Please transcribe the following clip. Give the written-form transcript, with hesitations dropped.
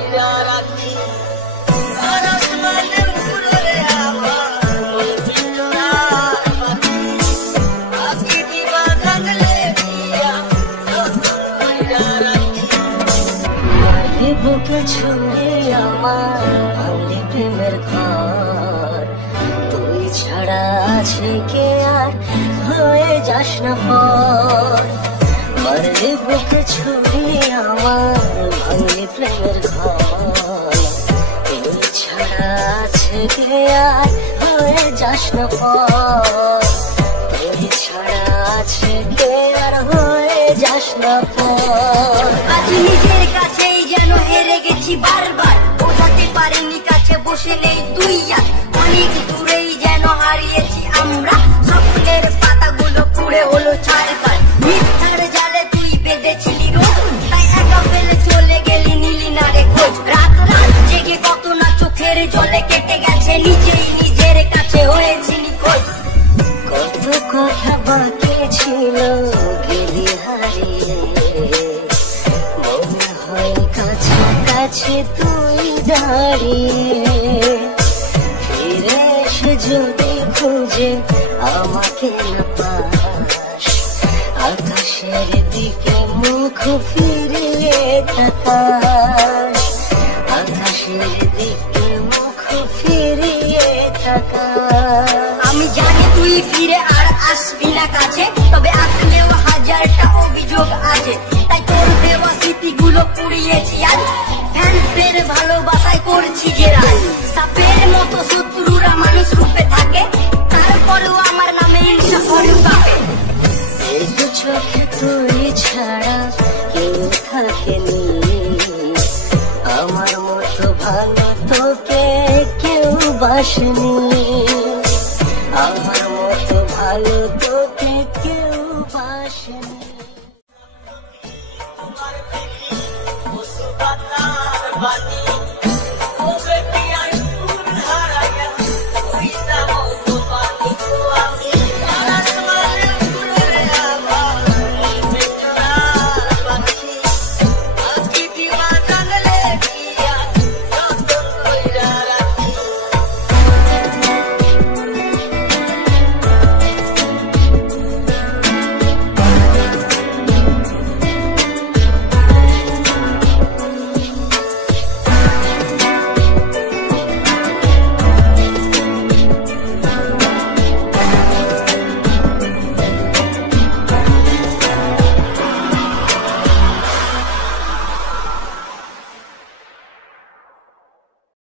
কইরা রাখি আর আসমানে উড়ে আমার মন পিঞ্জরার পাখি আজকে দিবা থাকলে দিয়া যতন কইরা রাখি মাঝে বুকে ছুঁয়ে আমার ভাঙলি প্রেমের ঘর তুই ছাড়া আছে কে আর হয়ে যাস না পর মাঝে বুকে ছুঁয়ে আমার ভাঙলি প্রেমের ঘর তুই ছাড়া আছে কে আর হয়ে যাস না পর তুই ছাড়া আছে কে আর হয়ে যাস না পর আজ নিজের কাছেই যেন হেরে গেছি বারবার বোঝাতে পারিনি কাছে বসে নেই তুই আর অনেক দূরেই যেন হারিয়েছি আমরা স্বপ্নের পাতাগুলো পুড়ে হলো ছারখার মিথ্যার জালে তুই বেঁধেছিলি রোজ তাই একা ফেলে চলে গেলি নিলি না রে খোঁজ রাত রাত জেগে কত না চোখের জলে কেটে গেছে নিজেই নিজের কাছে হয়েছি নিখোঁজ কত কথা বাকি ছিল গেলি হারিয়ে মনে হয় কাছে কাছে তুই দাঁড়িয়ে ফিরে এসে যদি খুঁজে আমাকে না পাস আকাশের দিকে মুখ ফিরিয়ে তাকাস আকাশের দিকে মুখ ফিরিয়ে তাকাস আমি জানি তুই ফিরে আর আসবি না কাছে তবে আসলেও হাজারটা অভিযোগ আছে তাই তোর দেওয়া স্মৃতিগুলো পুড়িয়েছি আজ ফ্যান্সদের ভালোবাসায় করছি যে রাজ সাপের মতো শত্রুরা মানুষ রূপে থাকে তারপরেও আমার নামে ঈর্ষা করে কাঁপে এই দু চোখে তুই ছাড়া কেউ থাকেনি আমার মতো ভালো তোকে কেউ বাসেনি আমার মতো ভালো তোকে কেউ বাসেনি